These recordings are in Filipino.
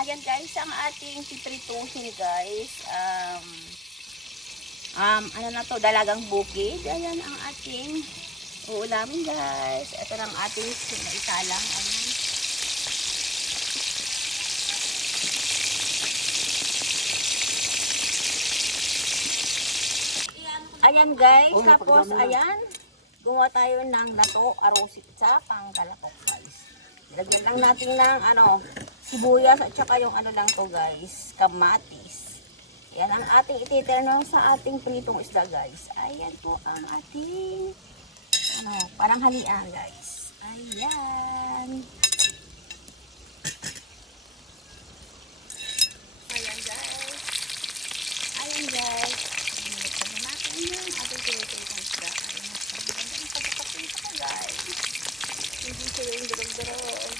Ayan guys, ang ating piprituhin guys. Ano na to, dalagang bukid. Ayan ang ating uulamin guys. Ito lang ating isalang. Ayan guys, tapos ayan, gumawa tayo ng lato, arosit sa pangkalakok guys. Lagyan lang natin ng sibuyas at saka yung lang to guys, kamatis. Yan ang ating ititerno sa ating pritong isda guys. Ayan po ang ating parang halian guys. Ayan. Ayan guys. Ayan guys. Nilagyan natin yung ating pinitong isda. Ayan. Ang pagkakapita ko guys. Hindi sila yung durog-durog.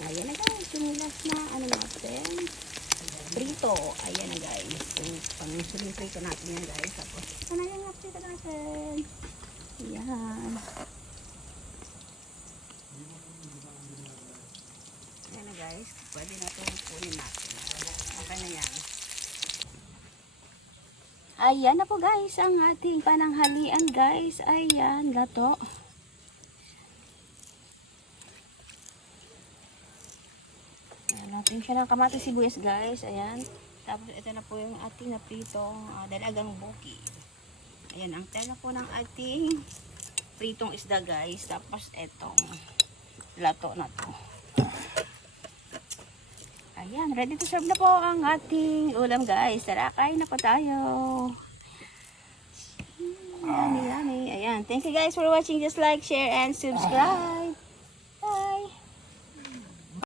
Ayan na guys, sinilas na natin prito. Ayan na guys, pang prito natin yan guys. Tapos ito na yung prito natin. Ayan. Ayan na guys, pwede natin kunin natin. Okay na yan. Ayan na po guys, ang ating pananghalian guys. Ayan, lato. Natin siya ng kamatis sibuyas guys. Ayan. Tapos ito na po yung ating napritong dalagang bukid. Ayan. Ang tela po ng ating pritong isda guys. Tapos etong lato na to. Ayan. Ready to serve na po ang ating ulam guys. Tara, kain na po tayo. Yummy, yummy. Ayan. Thank you guys for watching. Just like, share, and subscribe.